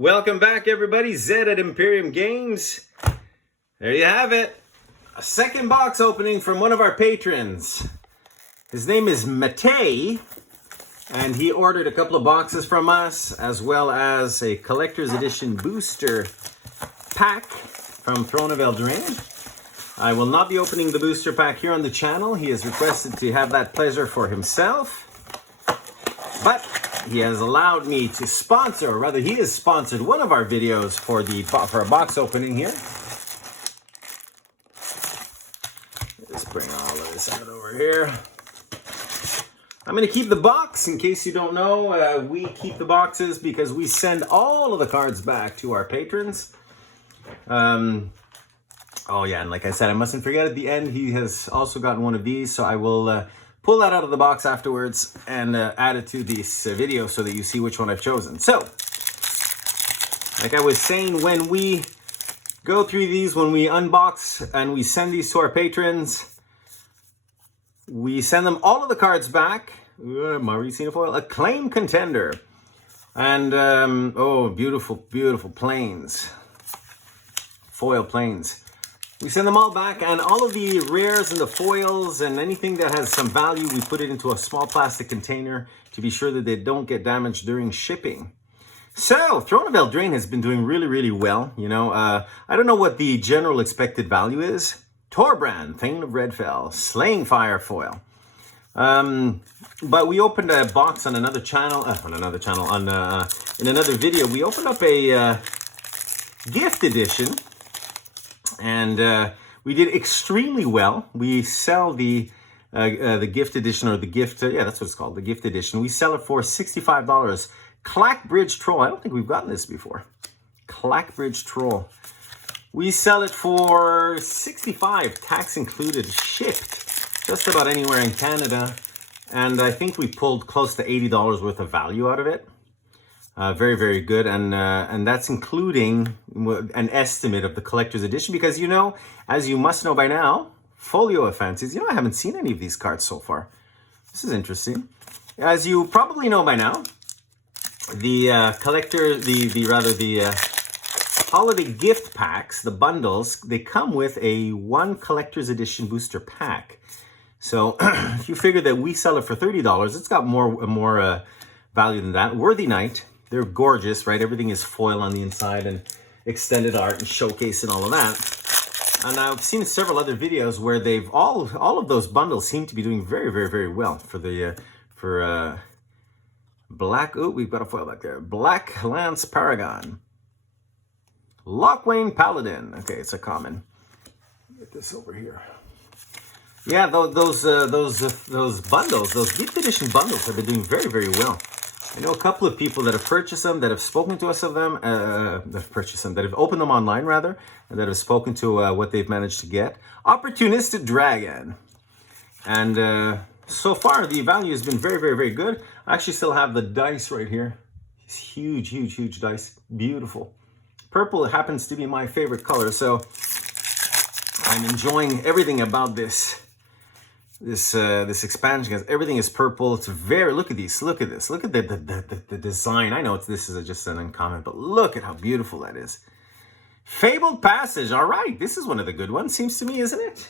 Welcome back, everybody. Zed at Imperium Games. There you have it. A second box opening from one of our patrons. His name is Matei, and he ordered a couple of boxes from us, as well as a collector's edition booster pack from Throne of Eldraine. I will not be opening the booster pack here on the channel. He has requested to have that pleasure for himself. But he has allowed me to sponsor, or rather he has sponsored one of our videos for a box opening here. Just bring all of this out over here. I'm going to keep the box. In case you don't know, we keep the boxes because we send all of the cards back to our patrons. Oh yeah, and like I said, I mustn't forget at the end, he has also gotten one of these, so I will pull that out of the box afterwards and add it to this video so that you see which one I've chosen. So, like I was saying, when we go through these, when we unbox and we send these to our patrons, we send them all of the cards back. Mauricio foil, Acclaim Contender. And, oh, beautiful, beautiful planes. Foil planes. We send them all back, and all of the rares and the foils and anything that has some value, we put it into a small plastic container to be sure that they don't get damaged during shipping. So, Throne of Eldraine has been doing really, really well. You know, I don't know what the general expected value is. Torbrand, Thane of Redfell, Slaying Fire foil. But we opened a box on another channel, in another video. We opened up a gift edition. And we did extremely well. We sell the gift edition, or the gift, yeah, that's what it's called, the gift edition. We sell it for $65. Clackbridge Troll. I don't think we've gotten this before. Clackbridge Troll. We sell it for $65, tax included, shipped just about anywhere in Canada. And I think we pulled close to $80 worth of value out of it. Very, very good, and that's including an estimate of the collector's edition, because, you know, as you must know by now, folio offenses, you know, I haven't seen any of these cards so far. This is interesting. As you probably know by now, the holiday gift packs, the bundles, they come with a one collector's edition booster pack. So if you figure that we sell it for $30, it's got more value than that. Worthy Night. They're gorgeous, right? Everything is foil on the inside and extended art and showcase and all of that. And I've seen several other videos where they've all of those bundles seem to be doing very, very, very well for the Black. Oh, we've got a foil back there. Black Lance Paragon, Lockwayne Paladin. Okay, it's a common. Get this over here. Yeah, those bundles, those gift edition bundles, have been doing very, very well. I know a couple of people that have purchased them, that have spoken to us of them, that have opened them online, rather, and that have spoken to what they've managed to get. Opportunistic Dragon. And so far, the value has been very, very, very good. I actually still have the dice right here. These huge, huge, huge dice. Beautiful. Purple happens to be my favorite color, so I'm enjoying everything about this expansion, because everything is purple. It's very, look at these, look at this, look at the design. I know this is just an uncommon, but look at how beautiful that is. Fabled Passage. All right, this is one of the good ones, seems to me, isn't it?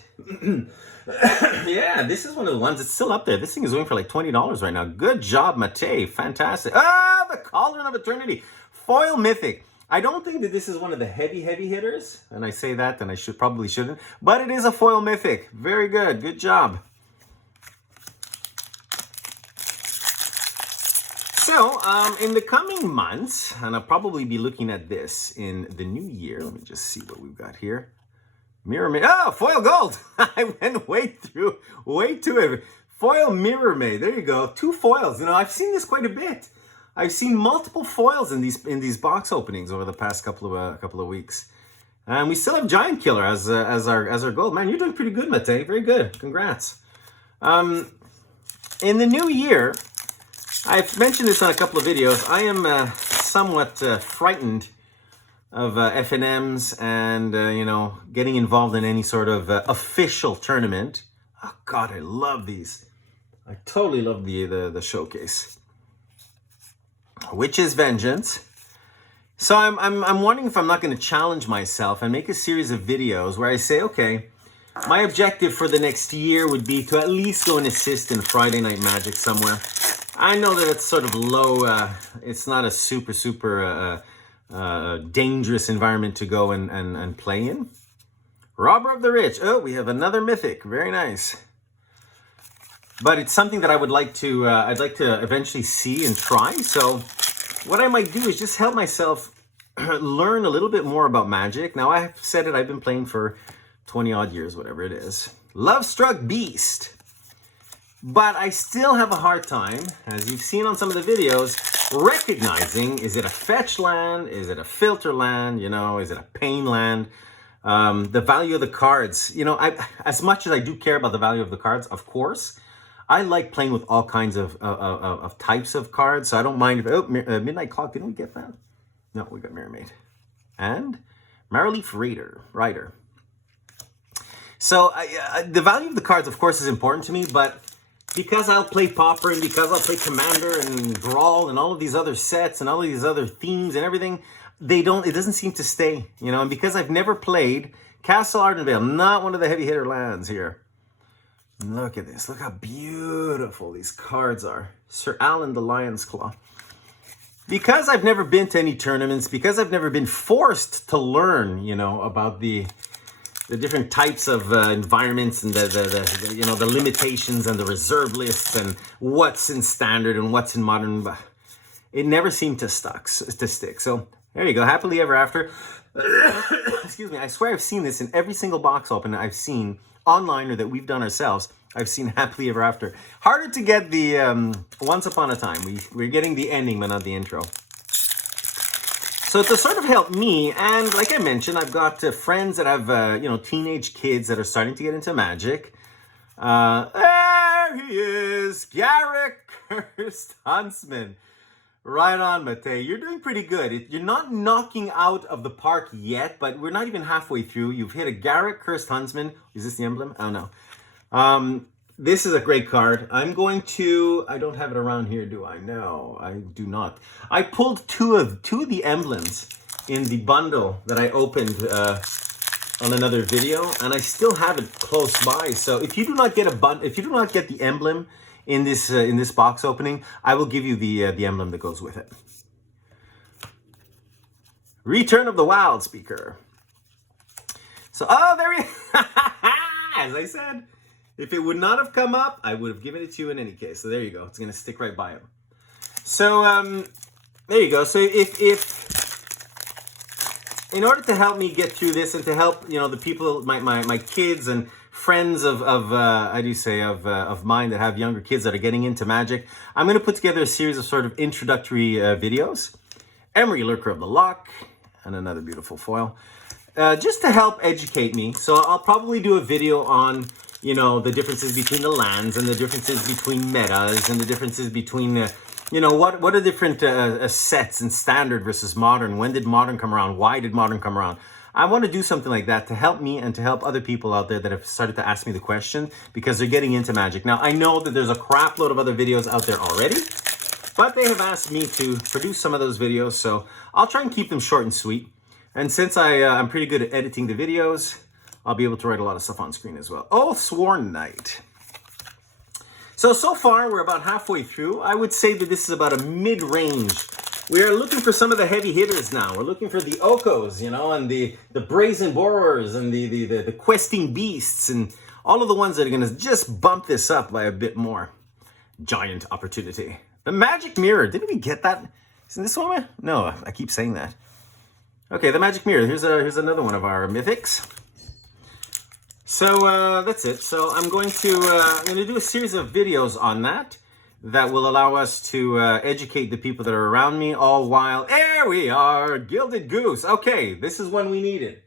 Yeah, this is one of the ones that's still up there. This thing is going for like $20 right now. Good job, Matei. Fantastic. Ah, the Cauldron of Eternity. Foil Mythic. I don't think that this is one of the heavy hitters, and I say that, and I probably shouldn't, but it is a foil mythic. Very good. Good job. So, in the coming months, and I'll probably be looking at this in the new year. Let me just see what we've got here. Mirror Maid. Oh, foil gold. I went way to it. Foil Mirror Maid. There you go. 2 foils. You know, I've seen this quite a bit. I've seen multiple foils in these box openings over the past couple of weeks. And we still have Giant Killer as our gold. Man, you're doing pretty good, Matei. Very good. Congrats. In the new year, I've mentioned this on a couple of videos. I am somewhat frightened of FNMs and, you know, getting involved in any sort of official tournament. Oh, God, I love these. I totally love the showcase. Witch's Vengeance, So I'm wondering if I'm not going to challenge myself and make a series of videos where I say, okay, my objective for the next year would be to at least go and assist in Friday Night Magic somewhere. I know that it's sort of low. It's not a super dangerous environment to go and play in. Robber of the Rich. Oh, we have another mythic. Very nice. But it's something that I would like to, I'd like to eventually see and try. So what I might do is just help myself learn a little bit more about Magic. Now, I've said it, I've been playing for 20 odd years, whatever it is. Love-Struck Beast. But I still have a hard time, as you've seen on some of the videos, recognizing, is it a fetch land? Is it a filter land? You know, is it a pain land? The value of the cards. You know, as much as I do care about the value of the cards, of course, I like playing with all kinds of types of cards, so I don't mind if... Oh, Midnight Clock, didn't we get that? No, we got Mirror Maid. And Marrowleaf Rider. So the value of the cards, of course, is important to me, but because I'll play Pauper and because I'll play Commander and Brawl and all of these other sets and all of these other themes and everything, it doesn't seem to stay, you know, and because I've never played Castle Ardenvale, not one of the heavy hitter lands here. Look at this. Look how beautiful these cards are. Sir Alan the Lion's Claw. Because I've never been to any tournaments, because I've never been forced to learn, you know, about the different types of environments and the you know, the limitations and the reserve lists and what's in standard and what's in modern, it never seemed to stick. So there you go. Happily Ever After. Excuse me. I swear I've seen this in every single box open I've seen online or that we've done ourselves. I've seen Happily Ever After. Harder to get the Once Upon a Time. We're getting the ending, but not the intro. So to sort of help me, and like I mentioned, I've got friends that have, you know, teenage kids that are starting to get into Magic. There he is, Garrett Cursed Huntsman. Right on, Matei. You're doing pretty good. You're not knocking out of the park yet, but we're not even halfway through. You've hit a Garrett Cursed Huntsman. Is this the emblem? Oh, no. This is a great card. I'm going to... I don't have it around here, do I? No, I do not. I pulled two of the emblems in the bundle that I opened on another video, and I still have it close by. So if you do not get the emblem in this box opening, I will give you the emblem that goes with it. Return of the Wild Speaker. So, oh, there he is. As I said, if it would not have come up, I would have given it to you in any case. So there you go. It's going to stick right by him. So there you go. So if in order to help me get through this and to help, you know, the people, my kids and friends of mine that have younger kids that are getting into Magic, I'm going to put together a series of sort of introductory videos. Emery, Lurker of the Lock, and another beautiful foil, just to help educate me. So I'll probably do a video on, you know, the differences between the lands and the differences between metas and the differences between, you know, what are different sets and standard versus modern. When did modern come around? Why did modern come around? I want to do something like that to help me and to help other people out there that have started to ask me the question because they're getting into Magic. Now, I know that there's a crap load of other videos out there already, but they have asked me to produce some of those videos, so I'll try and keep them short and sweet. And since I'm pretty good at editing the videos, I'll be able to write a lot of stuff on screen as well. Oh, Sworn Knight. So far, we're about halfway through. I would say that this is about a mid-range. We are looking for some of the heavy hitters now. We're looking for the Okos, you know, and the Brazen Borrowers and the Questing Beasts and all of the ones that are going to just bump this up by a bit more. Giant opportunity. The Magic Mirror. Didn't we get that? Isn't this one? No, I keep saying that. Okay, the Magic Mirror. Here's another one of our mythics. So that's it. So I'm going to do a series of videos on that will allow us to educate the people that are around me, all while... There we are! Gilded Goose. Okay, this is one we needed.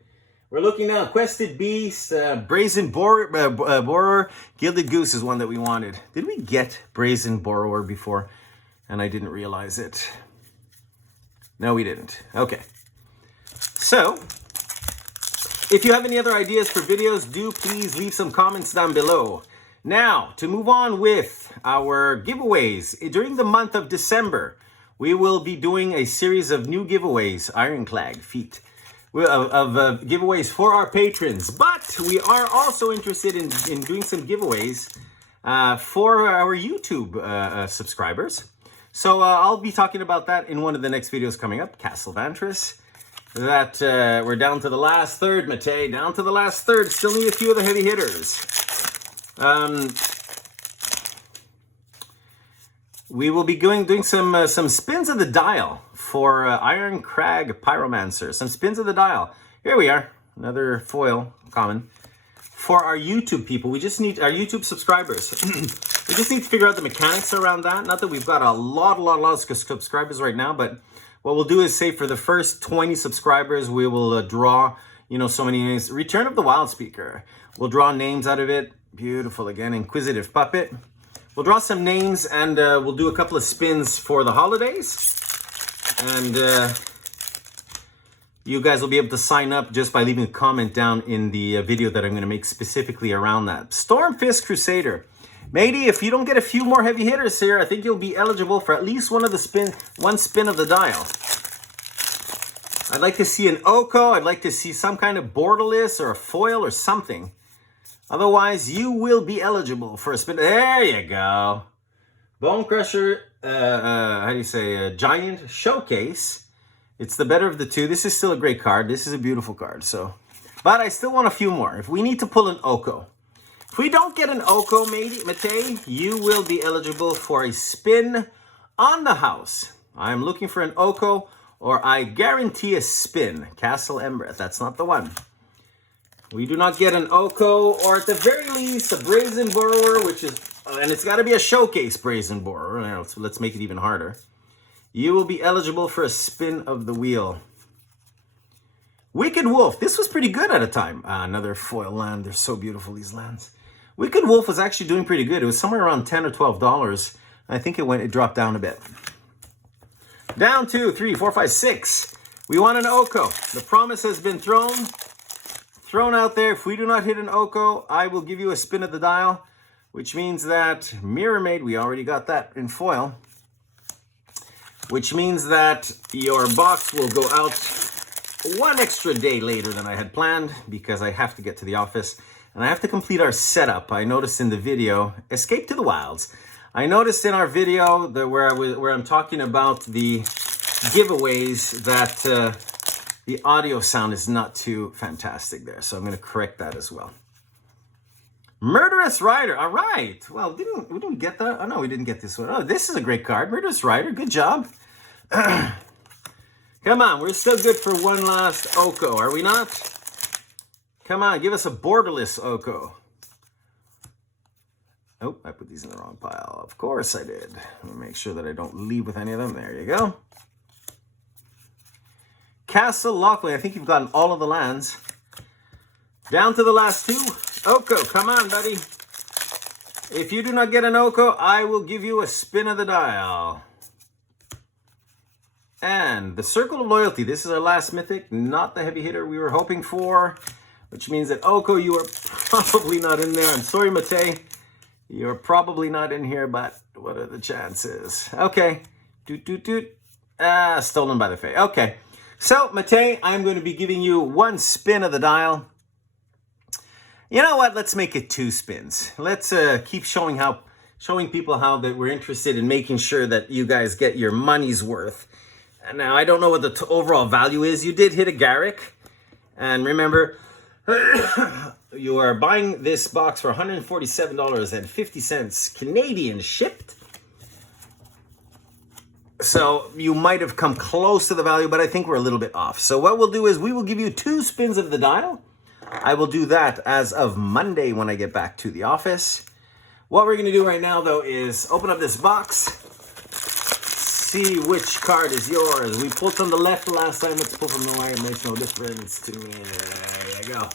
We're looking now. Quested Beast, Brazen Borrower. Gilded Goose is one that we wanted. Did we get Brazen Borrower before? And I didn't realize it. No, we didn't. Okay. So, if you have any other ideas for videos, do please leave some comments down below. Now, to move on with our giveaways. During the month of December, we will be doing a series of new giveaways, Ironclad feet, of giveaways for our patrons. But we are also interested in doing some giveaways for our YouTube subscribers. So I'll be talking about that in one of the next videos coming up, Castle Vantris. That we're down to the last third, Matej. Down to the last third. Still need a few of the heavy hitters. We will be doing some spins of the dial for Iron Crag Pyromancer. Some spins of the dial. Here we are. Another foil common. For our YouTube people, we just need our YouTube subscribers. We just need to figure out the mechanics around that. Not that we've got a lot of subscribers right now, but what we'll do is say for the first 20 subscribers, we will draw, so many names. Return of the Wild Speaker. We'll draw names out of it. Beautiful again. Inquisitive Puppet. We'll draw some names and we'll do a couple of spins for the holidays. And you guys will be able to sign up just by leaving a comment down in the video that I'm going to make specifically around that. Stormfist Crusader. Matey, if you don't get a few more heavy hitters here, I think you'll be eligible for at least one spin of the dial. I'd like to see an Oko. I'd like to see some kind of borderless or a foil or something. Otherwise, you will be eligible for a spin. There you go. Bone Crusher, how do you say, Giant Showcase. It's the better of the two. This is still a great card. This is a beautiful card. But I still want a few more. If we need to pull an Oko. If we don't get an Oko, Matej, you will be eligible for a spin on the house. I'm looking for an Oko, or I guarantee a spin. Castle Embereth, that's not the one. We do not get an Oko, or at the very least, a Brazen Borrower, which is, and it's got to be a Showcase Brazen Borrower. So let's make it even harder. You will be eligible for a spin of the wheel. Wicked Wolf, this was pretty good at a time. Another foil land. They're so beautiful, these lands. Wicked Wolf was actually doing pretty good. It was somewhere around $10 or $12. I think it dropped down a bit. Down 2, 3, 4, 5, 6. We want an Oko. The promise has been thrown out there. If we do not hit an Oko, I will give you a spin of the dial, which means that Mirror Maid, we already got that in foil, which means that your box will go out one extra day later than I had planned because I have to get to the office. And I have to complete our setup. I noticed in the video, Escape to the Wilds. I noticed in our video that where I'm talking about the giveaways that the audio sound is not too fantastic there. So I'm going to correct that as well. Murderous Rider. All right. Well, we didn't get that. Oh, no, we didn't get this one. Oh, this is a great card. Murderous Rider. Good job. Come on. We're still good for one last Oko, are we not? Come on, give us a borderless Oko. Oh, I put these in the wrong pile. Of course I did. Let me make sure that I don't leave with any of them. There you go. Castle Lockley. I think you've gotten all of the lands. Down to the last two. Oko, come on, buddy. If you do not get an Oko, I will give you a spin of the dial. And the Circle of Loyalty. This is our last mythic, not the heavy hitter we were hoping for. Which means that, Oko, you are probably not in there. I'm sorry, Matej. You're probably not in here, but what are the chances? Okay. Stolen by the Fae. Okay. So, Matej, I'm going to be giving you one spin of the dial. You know what? Let's make it 2 spins. Let's keep showing people how that we're interested in making sure that you guys get your money's worth. And now, I don't know what the overall value is. You did hit a Garrick. And remember, you are buying this box for $147.50 Canadian shipped. So you might have come close to the value, but I think we're a little bit off. So what we'll do is we will give you 2 spins of the dial. I will do that as of Monday when I get back to the office. What we're going to do right now, though, is open up this box. See which card is yours. We pulled from the left last time. Let's pull from the right. It makes no difference to me. There you go.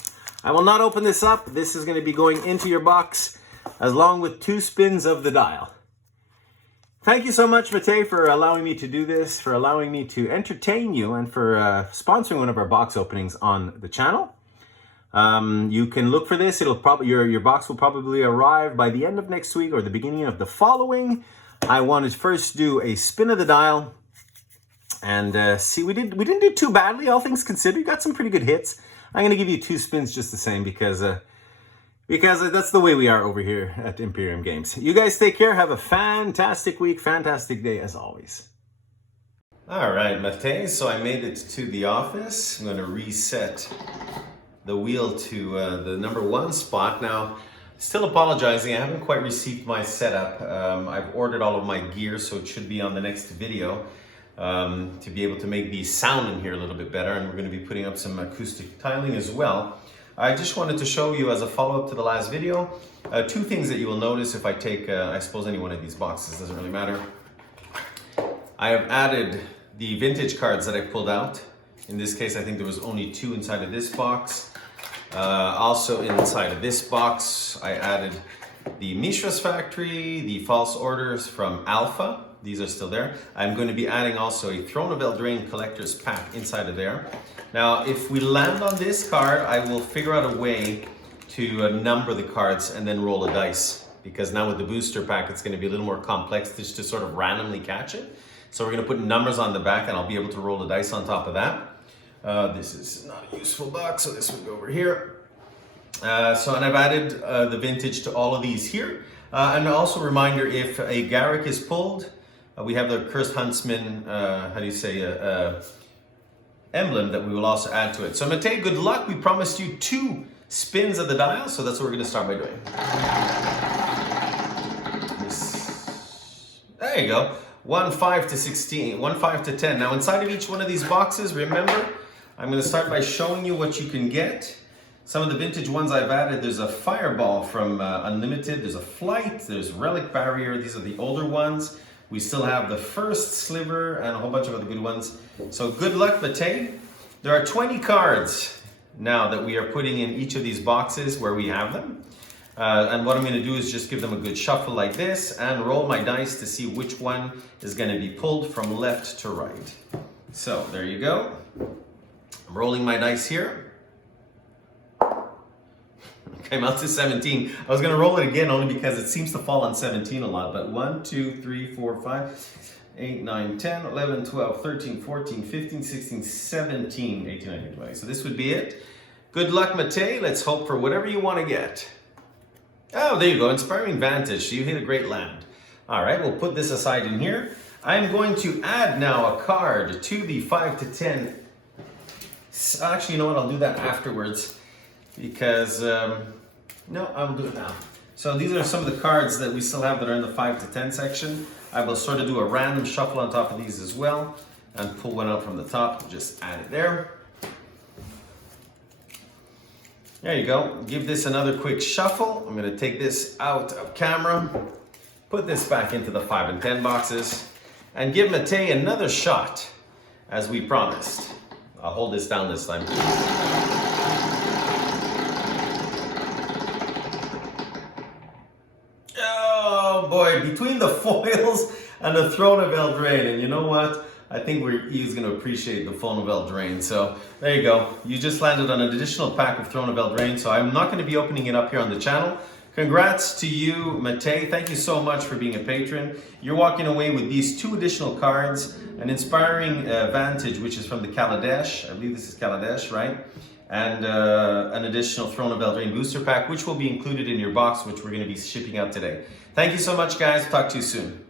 I will not open this up. This is going to be going into your box along with 2 spins of the dial. Thank you so much, Matej, for allowing me to do this, for allowing me to entertain you, and for sponsoring one of our box openings on the channel. You can look for this. It'll probably your box will probably arrive by the end of next week or the beginning of the following. I want to first do a spin of the dial, And see, we didn't do too badly, all things considered. Got some pretty good hits. I'm going to give you 2 spins just the same because that's the way we are over here at Imperium Games. You guys take care. Have a fantastic week, fantastic day as always. All right, Mate, so I made it to the office. I'm going to reset the wheel to the number 1 spot. Now, still apologizing, I haven't quite received my setup. I've ordered all of my gear, so it should be on the next video to be able to make the sound in here a little bit better. And we're going to be putting up some acoustic tiling as well. I just wanted to show you as a follow-up to the last video, 2 things that you will notice if I take, I suppose, any one of these boxes, doesn't really matter. I have added the vintage cards that I pulled out. In this case, I think there was only 2 inside of this box. Also inside of this box, I added the Mishra's Factory, the False Orders from Alpha. These are still there. I'm going to be adding also a Throne of Eldraine Collector's Pack inside of there. Now, if we land on this card, I will figure out a way to number the cards and then roll a dice. Because now with the booster pack, it's going to be a little more complex just to sort of randomly catch it. So we're going to put numbers on the back and I'll be able to roll the dice on top of that. This is not a useful box, so this will go over here. And I've added the vintage to all of these here. And also a reminder, if a Garrick is pulled, we have the Cursed Huntsman, emblem that we will also add to it. So Mate, good luck. We promised you 2 spins of the dial, so that's what we're going to start by doing. There you go. 1, 5 to 16, 1, 5 to 10. Now inside of each one of these boxes, remember, I'm going to start by showing you what you can get. Some of the vintage ones I've added, there's a Fireball from Unlimited, there's a Flight, there's Relic Barrier, these are the older ones. We still have the First Sliver and a whole bunch of other good ones. So good luck, Mate. There are 20 cards now that we are putting in each of these boxes where we have them. And what I'm going to do is just give them a good shuffle like this and roll my dice to see which one is going to be pulled from left to right. So there you go. I'm rolling my dice here. I'm out to 17. I was going to roll it again only because it seems to fall on 17 a lot. But 1, 2, 3, 4, 5, 8, 9, 10, 11, 12, 13, 14, 15, 16, 17, 18, 19, 20. So this would be it. Good luck, Mate. Let's hope for whatever you want to get. Oh, there you go. Inspiring Vantage. So you hit a great land. All right, we'll put this aside in here. I'm going to add now a card to the 5 to 10. Actually, you know what? I'll do that afterwards because, no, I will do it now. So these are some of the cards that we still have that are in the 5 to 10 section. I will sort of do a random shuffle on top of these as well and pull one out from the top. Just add it there. There you go. Give this another quick shuffle. I'm going to take this out of camera, put this back into the 5 and 10 boxes, and give Mate another shot, as we promised. I'll hold this down this time. Oh boy, between the foils and the Throne of Eldraine, and you know what? I think he's going to appreciate the Throne of Eldraine. So there you go. You just landed on an additional pack of Throne of Eldraine. So I'm not going to be opening it up here on the channel. Congrats to you, Mate. Thank you so much for being a patron. You're walking away with these 2 additional cards. An Inspiring Vantage, which is from the Kaladesh. I believe this is Kaladesh, right? And an additional Throne of Eldraine booster pack, which will be included in your box, which we're going to be shipping out today. Thank you so much, guys. Talk to you soon.